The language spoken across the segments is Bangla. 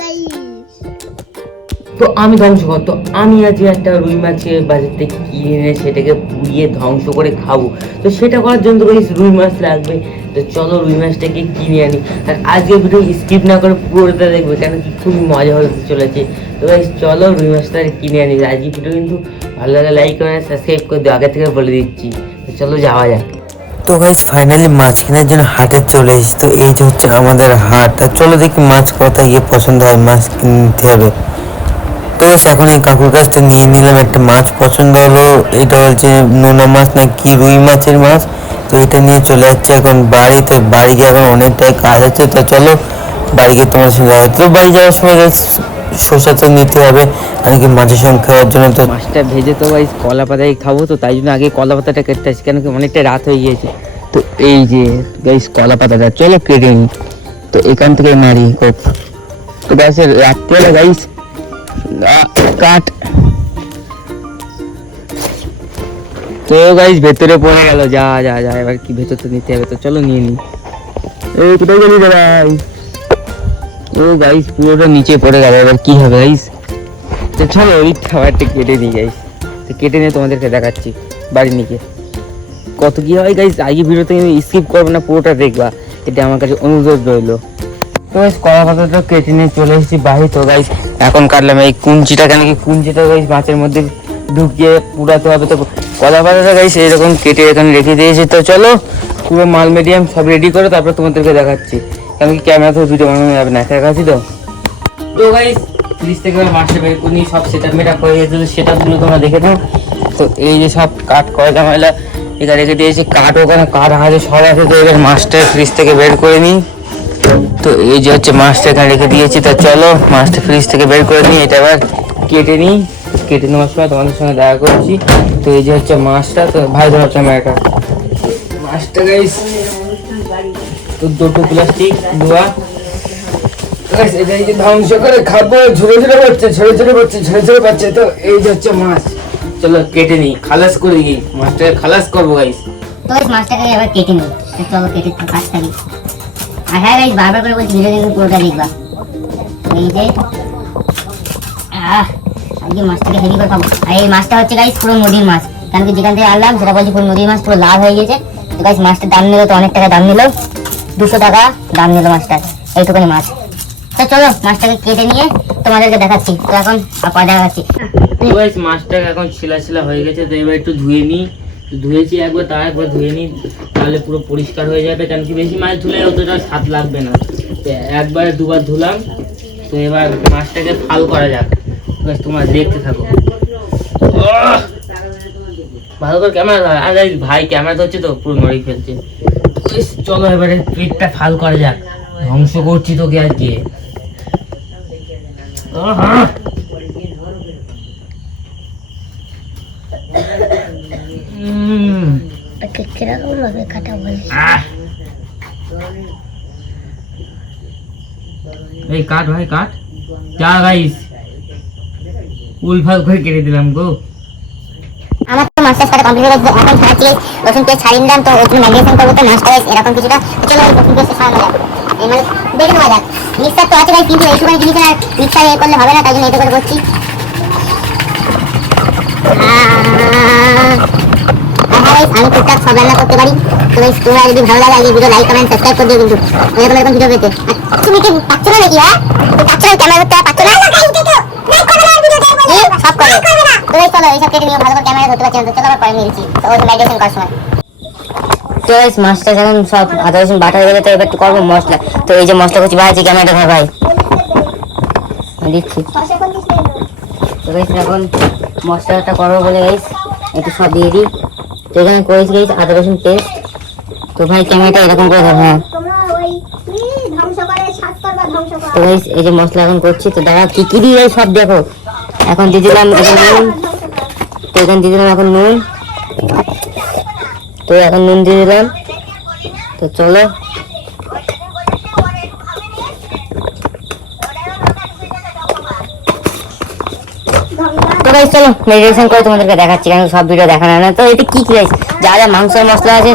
গাইস তো আমি ধ্বংস কর তো আমি আজকে একটা রুই মাছের বাজার থেকে কিনে সেটাকে পুড়িয়ে ধ্বংস করে খাব। তো সেটা করার জন্য তো রুই মাছ লাগবে। তো চলো রুই মাছটাকে কিনে আনি। আর আজকে ভিডিও স্কিপ না করে পুরোটা দেখবে কেন কি খুবই মজা হতে চলেছে। তো guys, চলো রুই মাছটা কিনে আনি। আজকে ভিডিও কিন্তু ভালো লাগে লাইক করে সাবস্ক্রাইব করে দিও। আগে থেকে বলে দিচ্ছি। তো চলো যাওয়া যাক। তো গাইজ ফাইনালি মাছ কেনার জন্য হাটে চলে এসেছি। তো এই যে হচ্ছে আমাদের হাট। আর চলো দেখি মাছ কোথায় গিয়ে পছন্দ হয় মাছ কিনতে হবে। তো guys, এখন এই কাকুর কাছটা নিয়ে নিলাম একটা মাছ পছন্দ হলো। এটা হচ্ছে নোনা মাছ না কি রুই মাছের মাছ। তো এটা নিয়ে চলে যাচ্ছে এখন বাড়িতে বাড়ি গিয়ে এখন অনেকটাই কাজ আছে। তো চলো বাড়ি গিয়ে তোমার সঙ্গে তো বাড়ি যাওয়ার সময় শসা তো নিতে হবে। আর কি সঙ্গে খাওয়ার জন্য তো মাছটা ভেজে তো ভাই কলা পাতায় খাব তো, তাই জন্য আগে কলা পাতাটা কেটে আসি কেন কি অনেকটা রাত হয়ে গিয়েছে। তো এই যে গাইস কলা পাতাটা, চলো কেটে নি তো এখান থেকে মারি, হোক। তো গাইস রাত্রেবেলা গাইস কাট। তো গাইস ভেতরে পড়ে গেল, যা যা যা, এবার কি ভেতর তো নিতে হবে, তো চলো নিয়ে নি এই কোথায় গেলি ভাই? ও গাইস পুরোটা নিচে পড়ে গেল, এবার কি হবে গাইস তো চলো ওই খাবারটা কেটে নিয়ে যাই তো কেটে নিয়ে তোমাদেরকে দেখাচ্ছি বাড়ি নিয়ে কত কি হয় গাইস আগে ভিডিওতে কিন্তু স্কিপ করবে না, পুরোটা দেখবা। এটা আমার কাছে অনুরোধ রইল। তো গাইস কলা পাতাটা কেটে নিয়ে চলে এসেছি বাড়ি। তো গাইস এখন কাটলাম এই কুঞ্চিটা কেন কি কুঞ্চিটা গাইস মাছের মধ্যে ঢুকিয়ে পুরাতে হবে। তো কলা পাতাটা গাইস এরকম কেটে এখানে রেখে দিয়েছি। তো চলো, পুরো মাল মিডিয়াম সব রেডি করে তারপর তোমাদেরকে দেখাচ্ছি। কেন কি ক্যামেরা তো ভিডিও বানানো যাবে না, একা আছি তো? তো গাইস ফ্রিজ থেকে মাছটা বের করে সব সেটআপ মেটআপ করে গেছে সেটআপগুলো তোমরা দেখে নাও। তো এই যে সব কাঠ, কয়লা, ময়লা এখানে রেখে দিয়েছি, কাঠ ওখানে, কাঠ আছে সব আছে, তো এবার মাছটা ফ্রিজ থেকে বের করে নিই। তো এই যে হচ্ছে মাছটা এখানে রেখে দিয়েছি, তো চলো মাছটা ফ্রিজ থেকে বের করে নিই, এটা এবার কেটে নিই। কেটে নেওয়ার সময় তোমাদের সঙ্গে দেখা করছি। তো এই যে হচ্ছে মাছটা তো ভাই ধরো ক্যামেরাটা মাছটা গাইস তো দুটো প্লাস্টিক দোয়া ধ্বংস করে খাব, ঝুড়ে ঝুড়ে তো এই যে হচ্ছে মাছ। চলো কেটে নিই, খালাস করে দিই। মাছটাকে খালাস করব গাইস মাছটাকে এবার কেটে নিই। কেটে আর হ্যাঁ গাইস বারবার করে বলছি ভিডিও পুরোটা দেখবা। এই যে, আহ আজকে মাছটাকে হেভি করে আর এই মাছটা হচ্ছে গাইস পুরো নদীর মাছ। কারণ কি যেখান থেকে আনলাম, সেটা বলছি পুরো নদীর মাছ পুরো লাভ হয়ে গেছে তো গাইস মাছটার দাম নিল তো অনেক টাকা, দাম নিল। দুশো টাকা দাম নিল মাছটার, এইটুকুনি মাছ। তো চলো মাছটাকে কেটে নিয়ে তোমাদেরকে দেখাচ্ছি। তো এখন আবার দেখাচ্ছি। মাছটাকে এখন ছিলা ছিলা হয়ে গেছে, তো এবার একটু ধুয়ে নিই। ধুয়েছি একবার তার একবার ধুয়ে নিই, তাহলে পুরো পরিষ্কার হয়ে যাবে, কারণ কি বেশি মাছ ধুলে অতটা স্বাদ লাগবে না। একবারে দুবার ধুলাম, তো এবার মাছটাকে ফাল করা যাক। তোমরা দেখতে থাকো। ভালো করে ক্যামেরা আর ভাই ক্যামেরা ধরছে তো, পুরো নড়ি ফেলছে। চলো এবারে পিঠটা ফাল করা যাক। ধ্বংস করছি তোকে আজকে আহা! কীরকম ভাবে কাটা বলে এই কাট ভাই কাট। যা গাইস। উলফাল করে কেটে দিলাম গো। আমার তো মাস্টার সাথে কমপ্লিট হয়ে গেছে এখন ছাড়াচ্ছি রসুন পেস্ট ছাড়িয়ে দিলাম তো ম্যাগনেশন করব তো মাছটা এরকম কিছুটা চলো ওই রসুন ছাড়ানো মানে দেখে নেওয়া যাক। মিক্সার তো আছে ভাই কিন্তু এইটুখানি জিনিস আর মিক্সার এ করলে হবে না তাই জন্য এটা করে করছি আমি টুকটাক সব রান্না করতে পারি। তো এই তোমরা যদি ভালো লাগে ভিডিও লাইক কমেন্ট সাবস্ক্রাইব করে দিও কিন্তু। এরকম এরকম ভিডিও পেতে। তুমি কি পাচ্ছ না নাকি হ্যাঁ? পাচ্ছ না ক্যামেরা পাচ্ছ না? সব করে। তো এই চলো এইসব কেটে নিয়ে ভালো করে ক্যামেরা ধরতে পারছি না তো চলো আবার পরে নিয়েছি তো ওই মেডিটেশন করার সময়। তো এই মাছটা যখন সব আদা রসুন বাটা হয়ে গেছে তো এবার একটু করব মশলা। তো এই যে মশলা করছি ভাই ক্যামেরাটা ধর ভাই দিচ্ছি। তো গাইস এখন মশলাটা করব বলে গাইস একটু সব দিয়ে দিই। তো এখানে করেছি গাইস আদা রসুন পেস্ট তো ভাই ক্যামেরাটা এরকম করে ধর হ্যাঁ। তো গাইস এই যে মশলা এখন করছি তো দাদা কি কি দিয়ে সব দেখো? এখন দিয়ে দিলাম এখন নুন। তো এখানে দিয়ে দিলাম এখন নুন। তো এখন নুন দিয়ে দিলাম। তো চলো। চলো মেডিটেশন করে তোমাদেরকে দেখাচ্ছি সব ভিডিও দেখানো না। তো এটা কি কি যা যা মাংসের মশলা আছে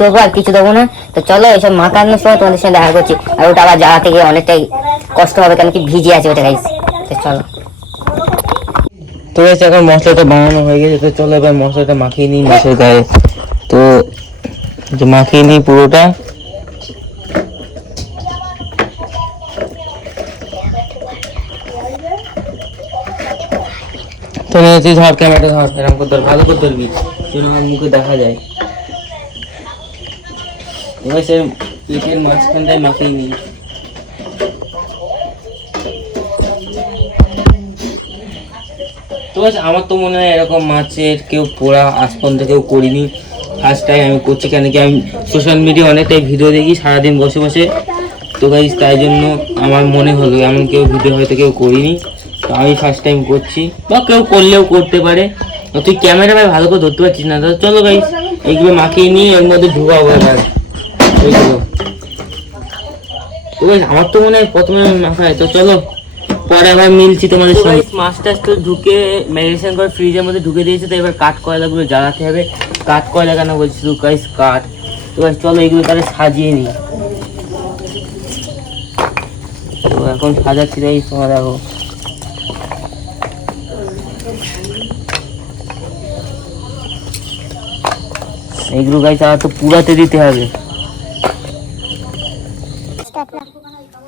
দেবো আর কিছু দেবো না। তো চলো মাখানোর সময় তোমাদের সঙ্গে দেখা করছি। আর ওটা আবার জ্বালাতে গিয়ে অনেকটাই কষ্ট হবে কি ভিজে আছে ওটা গাইস তো চলো। তো এখন মশলাটা বানানো হয়ে গেছে। তো চলো, এবার মশলাটা মাখিয়ে নিই মাছের গায়ে তো মাখিয়ে নিই পুরোটা। ধর, ভালো করে ধরবি আমার মুখে দেখা যায়। এবার সে মাঝখানটায় মাখিয়ে তো আমার তো মনে হয় এরকম মাছের কেউ পোড়া আজ পর্যন্ত কেউ করিনি। ফার্স্ট টাইম আমি করছি কেন কি আমি সোশ্যাল মিডিয়া অনেকটাই ভিডিও দেখি সারাদিন বসে বসে। তো গাইজ তাই জন্য আমার মনে হলো এমন কেউ ভিডিও হয়তো কেউ করিনি। তো আমি ফার্স্ট টাইম করছি। বা কেউ করলেও করতে পারে। তুই ক্যামেরা ভাই ভালো করে ধরতে পারছিস না। তো চলো গাইজ এইগুলো মাখিয়ে নিয়ে এর মধ্যে ঢুকাবো এবার এইগুলো তো আমার তো মনে হয় প্রথমে মাখায় তো চলো পরে আবার মিলছি তোমাদের সঙ্গে। মাছ টাছ তো ঢুকে ম্যারিনেশন করে ফ্রিজের মধ্যে ঢুকে দিয়েছে। তো এবার কাঠ কয়লাগুলো জ্বালাতে হবে। কাঠ কয়লা কেন বলছি তো গাইস কাঠ? তো guys, চলো এগুলো তাহলে সাজিয়ে নিই। তো এখন সাজাচ্ছি এই সময় দেখো। এইগুলো গাইস আর তো পুরাতে দিতে হবে।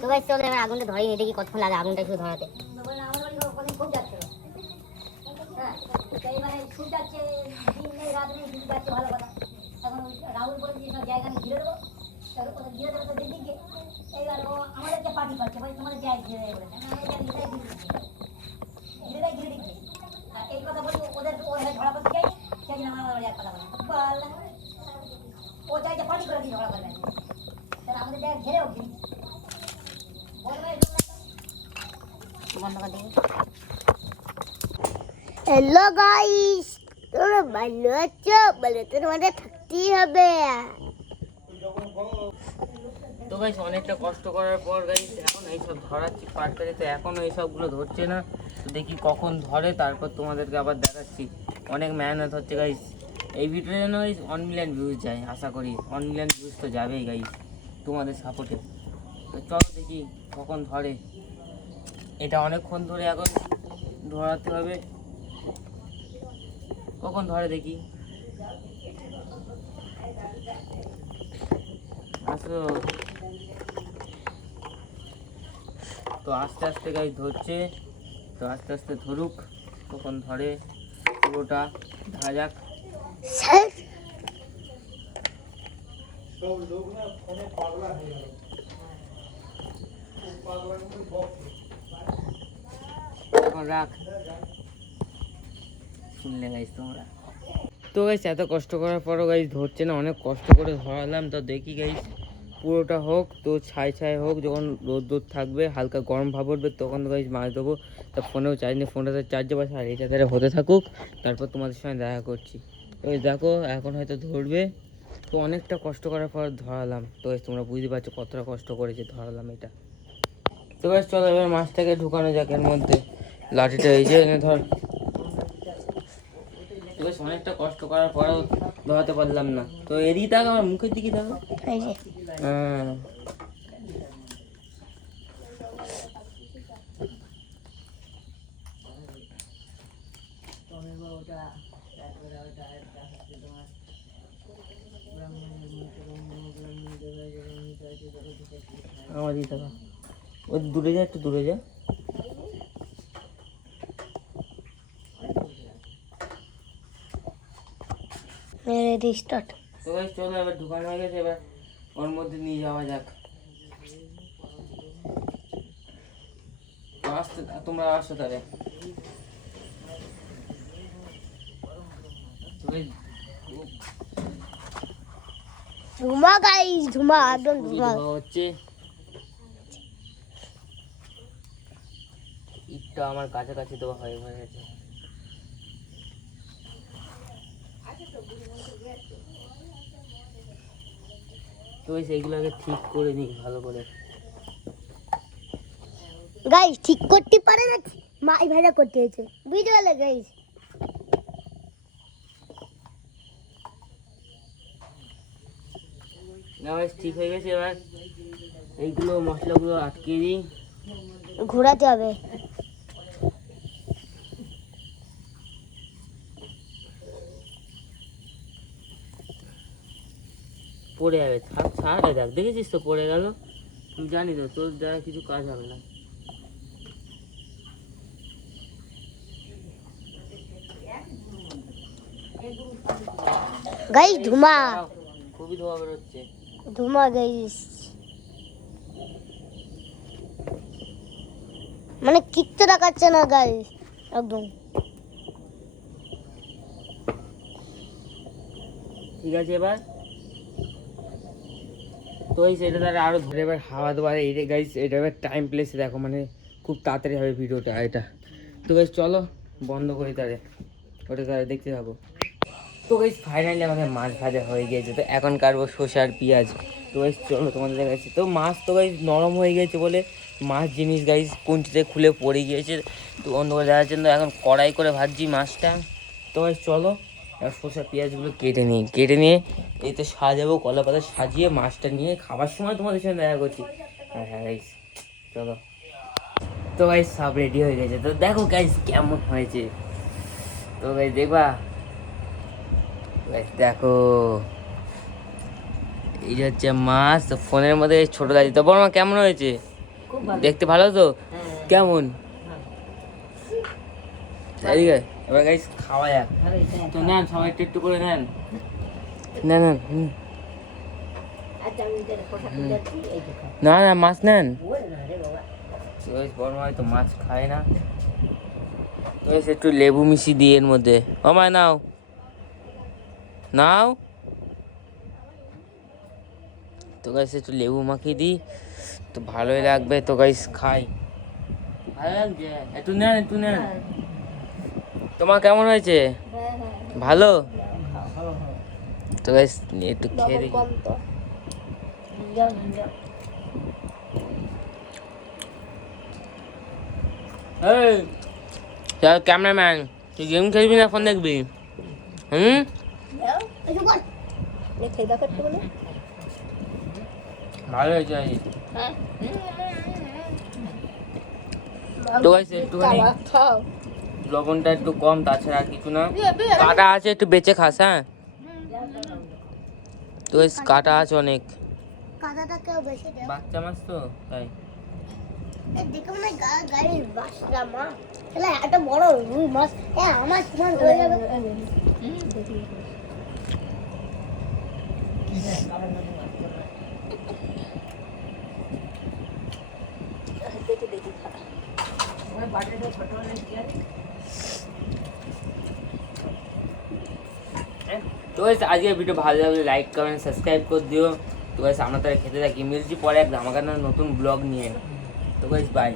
তো ভাই চলো এবার আগুনটা ধরিয়ে দেখি কতক্ষণ লাগে আগুনটা শুধু ধরাতে। দিন নেই, রাত নেই ঘুরে ভালো কথা। এখন রাহুল বলে যে জায়গা ঘিরে দেবো। তাহলে কোথাও ঘিরে দেবো তো দিদিকে এইবার ও আমাদেরকে পার্টি করছে, বলে তোমাদের জায়গা ঘিরে দেবে ঘিরে ঘিরে দিচ্ছে আর এই কথা বলি ওদের ও ঝড়া করতে কথা বলে। ও চাই পার্টি করে দিয়ে ঝড়া করবে। তাহলে আমাদের জায়গা ঘিরেও ঘিরে। তোমার হ্যালো গাইস তোমরা ভালো আছো? বলে তো তোমাদের থাকতেই হবে। তো গাইস অনেকটা কষ্ট করার পর গাইস এখন এইসব ধরাচ্ছি পাটকারি তো এখনও এইসবগুলো ধরছে না। দেখি কখন ধরে, তারপর তোমাদেরকে আবার দেখাচ্ছি। অনেক মেহনত হচ্ছে গাইস এই ভিডিওর জন্য গাইস ওয়ান মিলিয়ন ভিউজ যায়, আশা করি। ওয়ান মিলিয়ন ভিউজ তো যাবেই গাইস তোমাদের সাপোর্টে তো চলো দেখি কখন ধরে। এটা অনেকক্ষণ ধরে এখন ধরাতে হবে। কখন ধরে দেখি? আসো। তো আস্তে আস্তে গাই ধরছে। তো আস্তে আস্তে ধরুক কখন ধরে? পুরোটা দেখা যাক। এখন রাখ। শুনলে গাইস তোমরা? তো গাইস এত কষ্ট করার পরও গাইস ধরছে না, অনেক কষ্ট করে ধরালাম। তো দেখি গাইস পুরোটা হোক, তো ছাই ছাই হোক, যখন রোদ রোদ থাকবে, হালকা গরম ভাব উঠবে, তখন গাইস মাছ দেবো তা ফোনেও চার্জ নেই ফোনটাতে চার্জে বসে আর এটা তাহলে হতে থাকুক। তারপর তোমাদের সঙ্গে দেখা করছি। তো দেখো, এখন হয়তো ধরবে। তো অনেকটা কষ্ট করার পর ধরালাম। তো তোমরা বুঝতে পারছ কতটা কষ্ট করেছে ধরালাম এটা। তো চলো এবার মাছটাকে ঢুকানো যাক এর মধ্যে। লাঠিটা এই যে ধর। Guys, অনেকটা কষ্ট করার পরেও ধরাতে পারলাম না। তো এদিকে তাক আমার মুখের দিকে দেখো হ্যাঁ। আমার দিকে তাকা ওই দূরে যা একটু দূরে যা। রেডি স্টার্ট তো ভাই চলো এবার ঢুকানো হয়ে গেছে এবার ওর মধ্যে নিয়ে যাওয়া যাক। আসতে তোমরা আসো তাহলে। ধুমা গাইস ধুমা একদম ধুমা। হচ্ছে। ইটটা আমার কাছাকাছি দেওয়া হয়ে গেছে। তো আগে ঠিক করে নিই ভালো করে। গাইস ঠিক করতে পারে না মাই ভাইরা করতে হয়েছে। বুঝতে পারলে গাইস গাইস ঠিক হয়ে গেছে এবার এইগুলো মশলাগুলো আটকে দিই। ঘোরাতে হবে। পড়ে যাবে। থাক ছাড় দেখ দেখেছিস তো পড়ে গেল? তুই জানি তো তোর দ্বারা কিছু কাজ হবে না। গাইস ধুমা। খুবই ধোয়া বেরোচ্ছে। ধুমা গাইস। মানে কিচ্ছু দেখাচ্ছে না গাইস। একদম। ঠিক আছে এবার? তো এই সেটা তাহলে আরও ধরে এবার হাওয়া দেওয়ার এইটা গাইস এটা এবার টাইম প্লেসে দেখো মানে খুব তাড়াতাড়ি হবে ভিডিওটা, এটা। তো গাইস চলো, বন্ধ করি তাহলে। ওটা তাহলে দেখতে থাকো। তো গাইস ফাইনালি আমাদের মাছ ভাজা হয়ে গিয়েছে। তো এখন কাটবো শসা আর পেঁয়াজ। তো গাইস চলো, তোমাদের কাছে তো মাছ তো গাইস নরম হয়ে গেছে বলে মাছ জিনিস গাইস কুঞ্চিতে খুলে পড়ে গিয়েছে। তো অন্য করে দেখার জন্য এখন কড়াই করে ভাজছি মাছটা। তো গাইস চলো শসা পেঁয়াজগুলো কেটে নিই। কেটে নিয়ে এতে সাজাবো কলা পাতা সাজিয়ে মাছটা নিয়ে খাবার সময় তোমাদের সঙ্গে দেখা করছি। হ্যাঁ হ্যাঁ গাইস চলো। তো গাইস সব রেডি হয়ে গেছে। তো দেখো গাইস কেমন হয়েছে। তো গাইস দেখবা? দেখো। এই যে হচ্ছে মাছ তো ফোনের মধ্যে ছোট দাদি তো বড় মা কেমন হয়েছে? দেখতে ভালো তো? কেমন? এদিকে এবার গাইস খাওয়া যাক। তো নেন সবাই একটু একটু করে নেন। নেন নেন না না মাছ নেন। বড় মাই তো মাছ খায় না। তো একটু লেবু মিশি দিয়ে এর মধ্যে। ও নাও। নাও। তো গাইস একটু লেবু মাখিয়ে দিই। তো ভালোই লাগবে। তো গাইস খাই। ভালো লাগছে? একটু নেন একটু নেন। তোমার কেমন হয়েছে? ভালো? তো গাইস একটু খেয়ে চল ক্যামেরাম্যান তুই গেম খেলবি না ফোন দেখবি? হুম? ভালো হয়েছে তো গাইস একটুখানি লবণটা একটু কম তাছাড়া আর কিছু না। কাটা আছে একটু বেঁচে খাস হ্যাঁ? তো কাটা আছে অনেক। বাচ্চা মাছ তো তাই। এত বড় মাছ আমার তোমার হয়ে যাবে তো গাইস আজকের ভিডিও ভালো লাগলে লাইক কমেন্ট সাবস্ক্রাইব করে দিও। তো গাইস আমরা তাহলে খেতে থাকি। মিলছি পরে এক ধামাকানোর নতুন ব্লগ নিয়ে। তো গাইস বাই